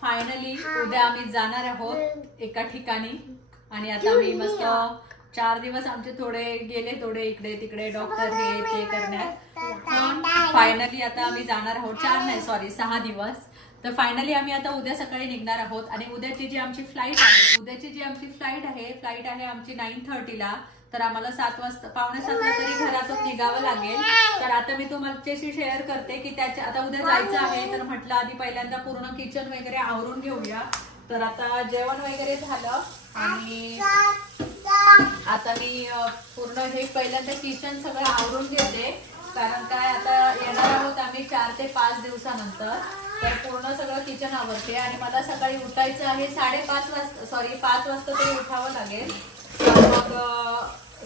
Finally उद्या आम्ही जाणार आहोत एका ठिकाणी. आणि आता आम्ही मस्त चार दिवस आमचे थोडे गेले थोडे इकडे तिकडे डॉक्टर हे ते करण्यात. फायनली आता आम्ही जाणार आहोत. चार नाही सॉरी सहा दिवस. तर फायनली आम्ही आता उद्या सकाळी निघणार आहोत. आणि उद्याची जी आमची फ्लाईट आहे उद्याची जी आमची फ्लाईट आहे फ्लाईट आहे आमची नाईन थर्टीला तर आम्हाला सात वाजता पावणे सातला तरी घरातून निघावं लागेल. तर आता मी तुमच्याशी शेअर करते की त्याच्या आता उद्या जायचं आहे तर म्हटलं आधी पहिल्यांदा पूर्ण किचन वगैरे आवरून घेऊया. तर आता जेवण वगैरे झालं आणि आता मी पूर्ण हे पहिल्यांदा किचन सगळं आवरून घेते. कारण काय आता येणार आहोत आम्ही चार ते पाच दिवसानंतर. तर पूर्ण सगळं किचन आवडते आणि मला सकाळी उठायचं आहे साडेपाच वाजता सॉरी पाच वाजता तरी उठावं लागेल. मग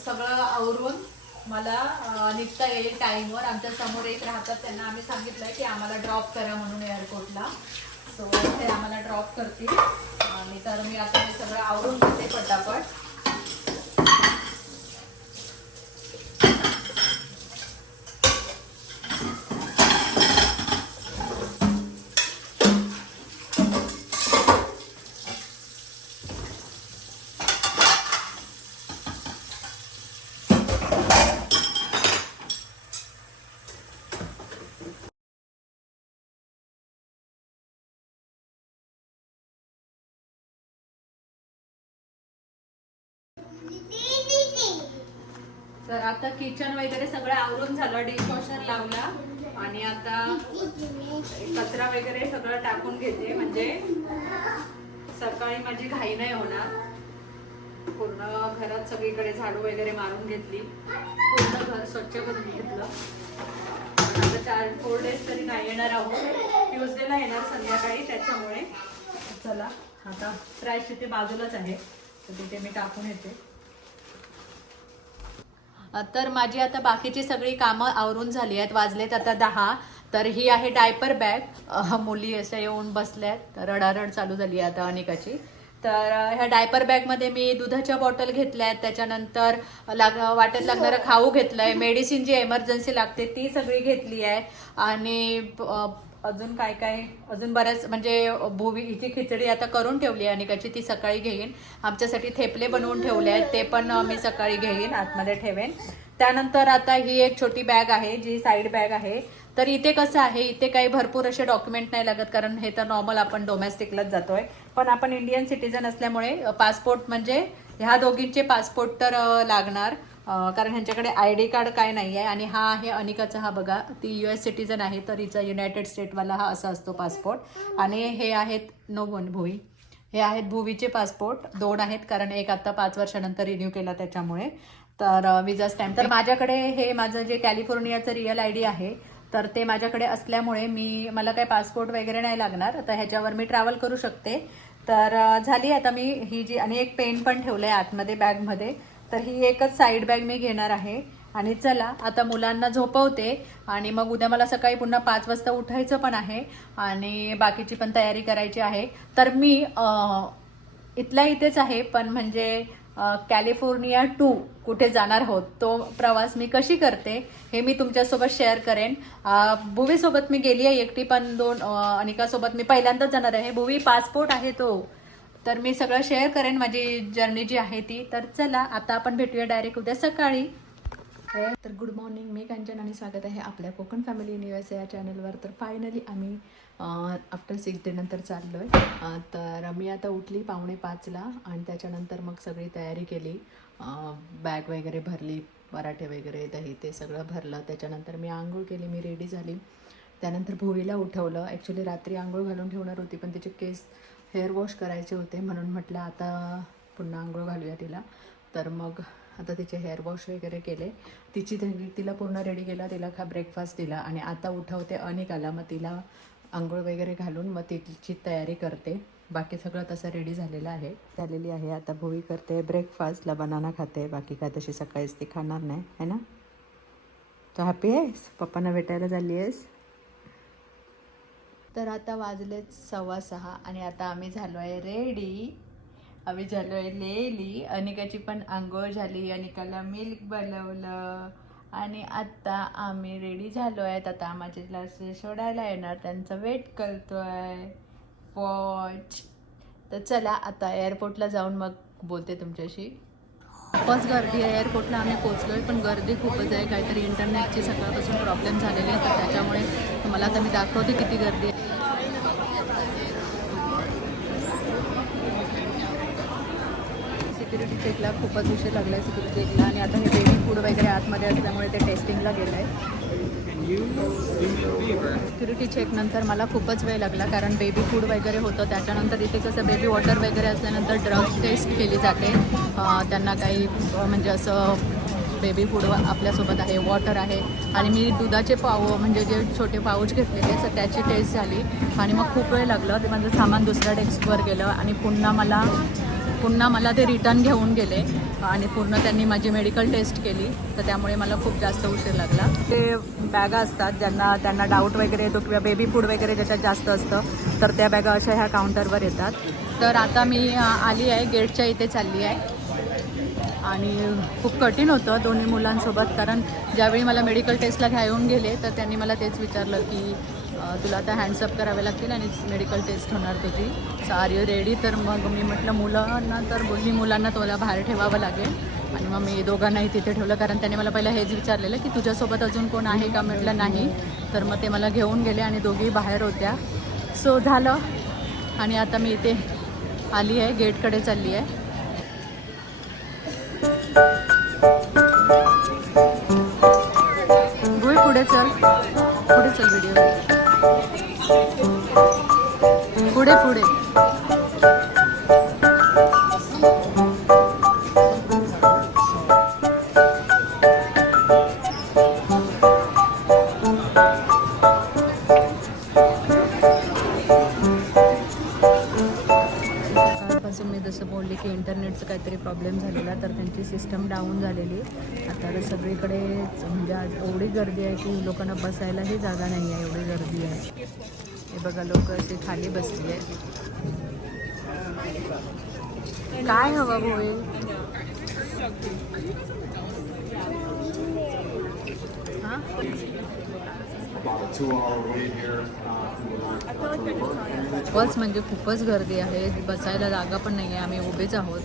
सगळं आवरून मला निघता येईल टाईमवर आमच्यासमोर एक राहतात त्यांना आम्ही सांगितलंय की आम्हाला ड्रॉप करा म्हणून एअरपोर्टला सो ते आम्हाला ड्रॉप करतील. आणि तर मी आता हे सगळं आवरून घेते पटापट. तर आता किचन वगैरे सगळं आवरून झालं डिशवॉशर लावला आणि आता कचरा वगैरे सगळं टाकून घेते. म्हणजे सकाळी माझी घाई नाही होणार. पूर्ण घरात सगळीकडे झाडू वगैरे मारून घेतली. पूर्ण घर स्वच्छ करून घेतलं. आता चार फोर डेज तरी नाही येणार आहोत. ट्युजडेला येणार संध्याकाळी त्याच्यामुळे चला आता फ्रॅश तिथे बाजूलाच आहे. तर तिथे मी टाकून येते. तर माझी आता बाकीची सगळी कामं आवरून झाली आहेत. वाजलेत आता दहा. तर ही आहे डायपर बॅग. मुली अशा येऊन बसल्यात. रडारड चालू झाली आहे आता अनेकाची. तर ह्या डायपर बॅगमध्ये मी दुधाच्या बॉटल घेतल्या आहेत त्याच्यानंतर लाग वाटेत लागणारं खाऊ घेतलं आहे मेडिसिन जी एमर्जन्सी लागते ती सगळी घेतली आहे. आणि अजून काय काय अजून बऱ्याच म्हणजे भोवी हिची खिचडी आता करून ठेवली आहे अनिकाची ती सकाळी घेईन. आमच्यासाठी थेपले बनवून ठेवले आहेत ते पण मी सकाळी घेईन आतमध्ये ठेवेन. त्यानंतर आता ही एक छोटी बॅग आहे जी साईड बॅग आहे. तर इथे कसं आहे इथे काही भरपूर असे डॉक्युमेंट नाही लागत कारण हे तर नॉर्मल आपण डोमेस्टिकलाच जातोय. पण आपण इंडियन सिटीजन असल्यामुळे पासपोर्ट म्हणजे ह्या दोघींचे पासपोर्ट तर लागणार. कारण ह्यांच्याकडे आय डी कार्ड काय नाही आहे आणि हा आहे अनिकाचा हा बघा ती यू एस सिटीजन आहे तर हिचा युनायटेड स्टेटवाला हा असा असतो पासपोर्ट आणि हे आहेत नो वन भुई. हे आहेत भुवीचे पासपोर्ट दोन आहेत कारण एक आता पाच वर्षानंतर रिन्यू केला त्याच्यामुळे. तर विजा स्टॅम्प तर माझ्याकडे हे माझं जे कॅलिफोर्नियाचं रिअल आय डी आहे तर ते माझ्याकडे असल्यामुळे मी मला काही पासपोर्ट वगैरे नाही लागणार तर ह्याच्यावर मी ट्रॅव्हल करू शकते. तर झाली आता मी ही जी आणि एक पेन पण ठेवलं आहे आतमध्ये बॅगमध्ये तर ही एकच साईड बॅग मी घेणार आहे. आणि चला आता मुलांना झोपवते. आणि मग उद्या मला सकाळी पुन्हा पाच वाजता उठायचं पण आहे. आणि बाकीची पण तयारी करायची आहे. तर मी इथल्या इथेच आहे पण म्हणजे कॅलिफोर्निया टू कुठे जाणार आहोत तो प्रवास मी कशी करते हे मी तुमच्यासोबत शेअर करेन. भुवीसोबत मी गेली आहे एकटी पण दोन अनिकासोबत मी पहिल्यांदाच जाणार आहे. भुवी पासपोर्ट आहे तो. तर मी सगळं शेअर करेन माझी जर्नी जी आहे ती. तर चला आता आपण भेटूया डायरेक्ट उद्या सकाळी. तर गुड मॉर्निंग मी कांचन आणि स्वागत आहे आपल्या कोकण फॅमिली युनिवर्स या चॅनलवर तर फायनली आम्ही आफ्टर सिक्स डे नंतर चाललो आहे तर मी आता उठली पावणे पाचला आणि त्याच्यानंतर मग सगळी तयारी केली. बॅग वगैरे भरली पराठे वगैरे दही ते सगळं भरलं. त्याच्यानंतर मी आंघोळ केली मी रेडी झाली. त्यानंतर भुवीला उठवलं. ॲक्च्युली रात्री आंघोळ घालून ठेवणार होती पण तिचे केस हेअर वॉश करायचे होते म्हणून म्हटलं आता पुन्हा आंघोळ घालूया तिला. तर मग आता तिचे हेअर वॉश वगैरे केले. तिची ति- तिला पूर्ण रेडी केला. तिला खा ब्रेकफास्ट दिला आणि आता उठवते अनिकाला. मग तिला आंघोळ वगैरे घालून मग तिची तयारी करते. बाकी सगळं तसं रेडी झालेलं आहे. झालेली आहे. आता भोवी करते ब्रेकफास्टला बनाना खाते. बाकी काय तशी सकाळीच ती खाणार नाही. है ना? तू हॅपी आहेस? पप्पांना भेटायला झाली आहेस? तर आता वाजलेत सव्वा सहा आणि आता आम्ही झालो आहे रेडी. आम्ही झालो आहे लेली. अनिकाची पण आंघोळ झाली. अनिकाला मिल्क बनवलं. आणि आत्ता आम्ही रेडी झालो आहेत आता माझे क्लासेस सोडायला येणार त्यांचा वेट करतो आहे वॉच तर चला आता एअरपोर्टला जाऊन मग बोलते तुमच्याशी. खूपच गर्दी आहे. एअरपोर्टला आम्ही पोचलो आहे पण गर्दी खूपच आहे. काहीतरी इंटरनेटची सकाळपासून प्रॉब्लेम झालेले आहेत तर त्याच्यामुळे तुम्हाला आता मी दाखवते किती गर्दी आहे. सिक्युरिटी चेकला खूपच उशीर लागला आहे सिक्युरिटी चेकला आणि आता हे बेबी फूड वगैरे आतमध्ये असल्यामुळे ते टेस्टिंगला गेलं आहे सिक्युरिटी चेकनंतर मला खूपच वेळ लागला कारण बेबी फूड वगैरे होतं. त्याच्यानंतर इथे कसं बेबी वॉटर वगैरे असल्यानंतर ड्रग्स टेस्ट केली जाते. त्यांना काही म्हणजे असं बेबी फूड आपल्यासोबत आहे वॉटर आहे. आणि मी दुधाचे पाव म्हणजे जे छोटे पाऊच घेतलेले तर त्याची टेस्ट झाली. आणि मग खूप वेळ लागलं ते माझं सामान दुसऱ्या डेस्कवर गेलं. आणि पुन्हा मला पुन्हा मला ते रिटर्न घेऊन गेले. आणि पूर्ण त्यांनी माझी मेडिकल टेस्ट केली. तर त्यामुळे मला खूप जास्त उशीर लागला. ते बॅगा असतात ज्यांना त्यांना डाऊट वगैरे येतो किंवा बेबी फूड वगैरे ज्याच्यात जास्त असतं तर त्या बॅगा अशा ह्या काउंटरवर येतात. तर आता मी आली आहे गेटच्या इथे चालली आहे. आणि खूप कठीण होतं दोन्ही मुलांसोबत कारण ज्यावेळी मला मेडिकल टेस्टला घेऊन गेले तर त्यांनी मला तेच विचारलं की तुला आता हँड्सअप करावे लागतील आणि मेडिकल टेस्ट होणार तुझी. सो आर यू रेडी तर मग मी म्हटलं मुलांना तर दोन्ही मुलांना तुला बाहेर ठेवावं लागेल. आणि मग मी दोघांनाही तिथे ठेवलं कारण त्याने मला पहिलं हेच विचारलेलं की तुझ्यासोबत अजून कोण आहे का? म्हटलं नाही. तर मग ते मला घेऊन गेले आणि दोघेही बाहेर होत्या. सो झालं. आणि आता मी इथे आली आहे गेटकडे चालली आहे. व्हिडिओ पुढे. पुढे मी जसं बोलले की इंटरनेटचं काहीतरी प्रॉब्लेम झालेला तर त्यांची सिस्टम डाऊन झालेली. तर सगळीकडेच म्हणजे आज एवढी गर्दी आहे की लोकांना बसायलाही जागा नाही आहे एवढी गर्दी आहे. हे बघा लोक ते खाली बसली आहे काय हवं भोये? हां? खूपच म्हणजे खूपच गर्दी आहे. बसायला जागा पण नाही आहे आम्ही उभेच आहोत.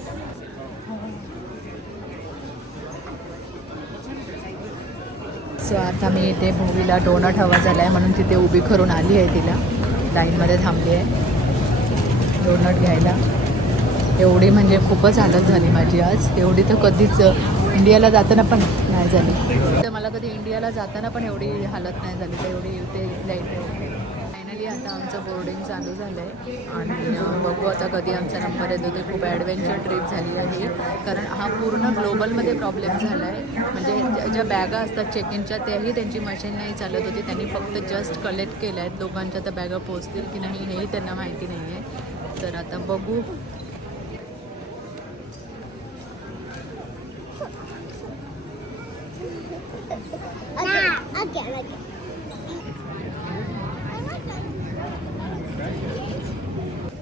सो आता मी इथे भूवीला डोनट हवा झाला आहे म्हणून तिथे उभी करून आली आहे तिला. लाईनमध्ये थांबली आहे. डोनट घ्यायला. एवढी म्हणजे खूपच हालत झाली माझी आज. एवढी तर कधीच इंडियाला जाताना पण नाही झाली. तर मला कधी इंडियाला जाताना पण एवढी हालत नाही झाली. तर एवढी ते लाइट फायनली आता आमचं बोर्डिंग चालू झालं आहे आणि बघू आता कधी आमचा नंबर येतो. ते खूप ॲडव्हेंचर ट्रिप झाली आहे. कारण हा पूर्ण ग्लोबलमध्ये प्रॉब्लेम झाला आहे म्हणजे ज्या- ज्या बॅगा असतात चेक इनच्या त्याही त्यांची मशीन नाही चालत होती. त्यांनी फक्त जस्ट कलेक्ट केल्या आहेत लोकांच्या त्या बॅगा पोचतील की नाही हेही त्यांना माहिती नाही आहे तर आता बघू.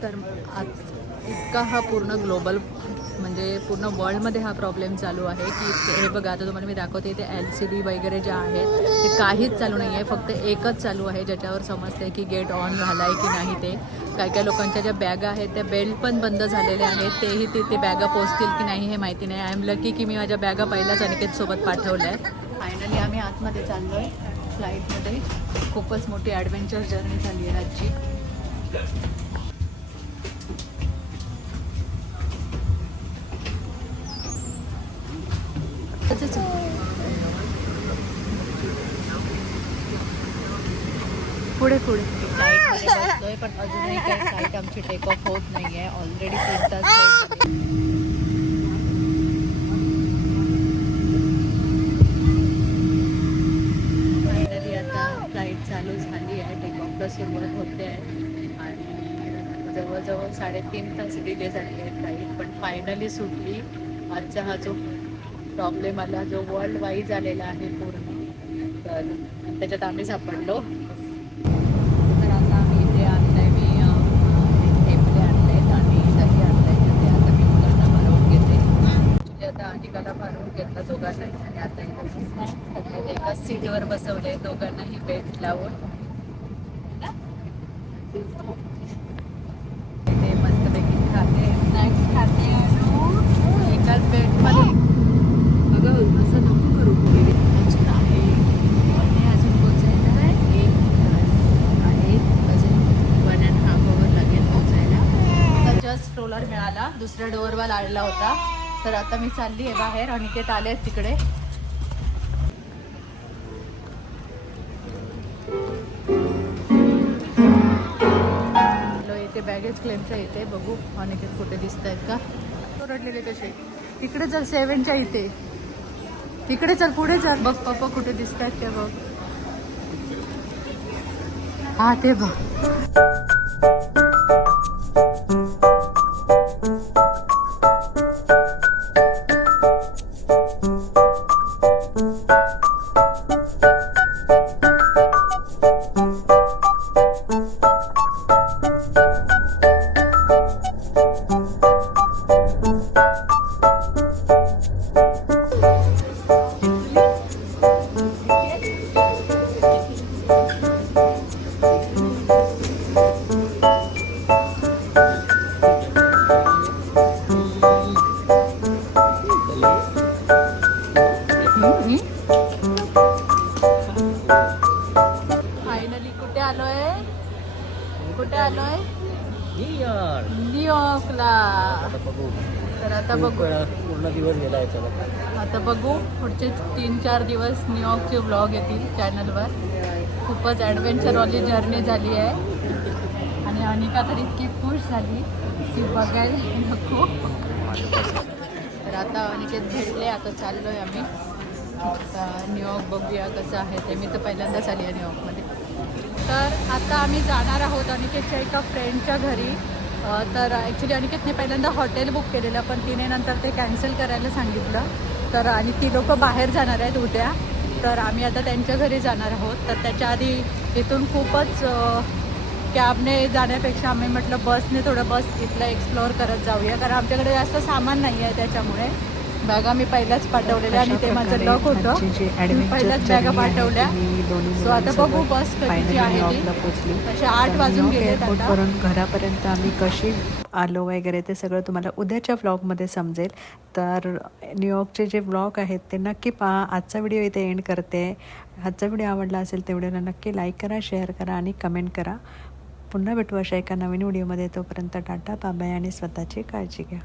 तर आज इतका हा पूर्ण ग्लोबल म्हणजे पूर्ण वर्ल्डमध्ये हा प्रॉब्लेम चालू आहे की हे बघा आता तुम्हाला मी दाखवते इथे एल सी डी वगैरे ज्या आहेत ते काहीच चालू नाही आहे फक्त एकच चालू आहे ज्याच्यावर समजते की गेट ऑन झाला आहे की नाही ते. काही काही लोकांच्या ज्या बॅगा आहेत त्या बेल्ट पण बंद झालेल्या आहेत तेही तिथे बॅगा पोचतील की नाही हे माहिती नाही. आय एम लकी की मी माझ्या बॅगा पहिल्याच अनिकेतसोबत पाठवल्या आहेत. फायनली आम्ही आतमध्ये चाललो आहे फ्लाईटमध्ये खूपच मोठी ॲडव्हेंचर जर्नी झाली आहे आजची. पुढे पुढे. बसलोय पण अजूनही काही फ्लाईट आमची टेक ऑफ होत नाही आहे ऑलरेडी तीन तास फायनली आता फ्लाईट झाली आहे टेक सुरुवात होते आहे. आणि जवळजवळ साडेतीन तास डिले झाली आहे फ्लाईट पण फायनली सुटली. आजचा हा जो प्रॉब्लेम आला जो वर्ल्ड वाईज आलेला आहे पूर्ण. तर त्याच्यात आम्ही सापडलो तर आता आम्ही इथे आणलंय मी अं, ठेपले आणलेत आणि दही आणलंय तर ते आता मी निकाला भरून घेतला दोघांनाही. आणि आता. एकाच सीटवर बसवले दोघांनाही बेल्ट लावून. इथे मस्तपैकी खाते. स्नॅक्स खाते आणि. एकाच बेल्टमध्ये अगं असं नको करू. अजून आहे आणि अजून पोचायला एक तास आहे. अजून वन अँड हाफ आवर लागेल पोचायला. आता जस्ट रोलर मिळाला. दुसऱ्या डोअरवर आलेला होता. तर आता मी चालली आहे बाहेर. अनिकेत आले आहेत तिकडे. इथे बॅगेज क्लेमच्या इथे. बघू अनिकेत कुठे दिसत आहेत का? ओरडलेले कसे तिकडे चल सेवनच्या इथे. तिकडे चल पुढे चल. बघ पप्पा कुठे दिसत आहेत ते बघ. हा ते बघ. बघू. पूर्ण दिवस गेला याच्यावर. आता बघू. पुढचे तीन चार दिवस न्यूयॉर्कचे व्लॉग येतील चॅनलवर खूपच ॲडव्हेंचरवाली जर्नी झाली आहे. आणि अनिका तर इतकी खुश झाली. ती बघायला नको. तर आता अनिकेत भेटले. आता चाललोय आम्ही. आता न्यूयॉर्क बघूया कसं आहे ते. मी तर पहिल्यांदाच आली आहे न्यूयॉर्कमध्ये तर आता आम्ही जाणार आहोत अनिकेतच्या एका फ्रेंडच्या घरी. तर ॲक्च्युली अनिकेतने पहिल्यांदा हॉटेल बुक केलेलं पण तिने नंतर ते कॅन्सल करायला सांगितलं. तर आणि ती लोक बाहेर जाणार आहेत उद्या. तर आम्ही आता त्यांच्या घरी जाणार आहोत. तर त्याच्या आधी इथून खूपच कॅबने जाण्यापेक्षा आम्ही म्हटलं बसने थोडं बस इथलं एक्सप्लोअर करत जाऊया. कारण आमच्याकडे जास्त सामान नाही आहे त्याच्यामुळे. बॅगा मी पहिल्याच पाठवलेल्या आणि ते माझं लक होतं. पहिल्याच बॅगा पाठवल्या. सो आता बघू बस कधीची आहे पोचली तसे आठ वाजून आता. एअरपोर्टवरून घरापर्यंत आम्ही कशी आलो वगैरे ते सगळं तुम्हाला उद्याच्या व्लॉगमध्ये समजेल. तर न्यूयॉर्कचे जे व्लॉग आहेत ते नक्की पहा. आजचा व्हिडिओ इथे एंड करते. आजचा व्हिडिओ आवडला असेल तेवढ्याला नक्की लाईक करा शेअर करा आणि कमेंट करा. पुन्हा भेटू अशा एका नवीन व्हिडिओमध्ये तोपर्यंत टाटा बाबाय आणि स्वतःची काळजी घ्या.